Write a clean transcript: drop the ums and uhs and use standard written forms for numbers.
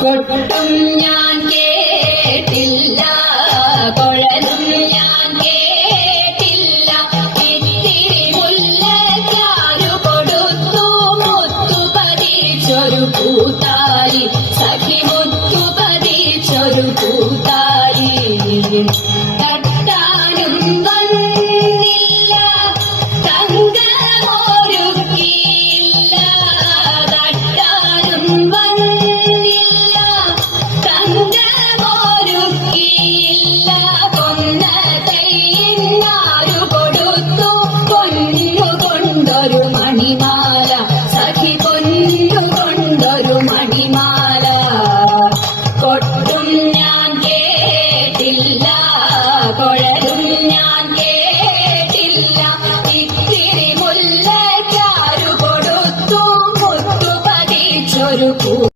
കൊട്ടും ഞാൻ കേട്ടില്ല, കൊഴലും ഞാൻ കേട്ടില്ല. ഇത്തിരി മുല്ലക്കാരു കൊടുത്തു മുത്തു പതിച്ചൊരു പൂത്താലി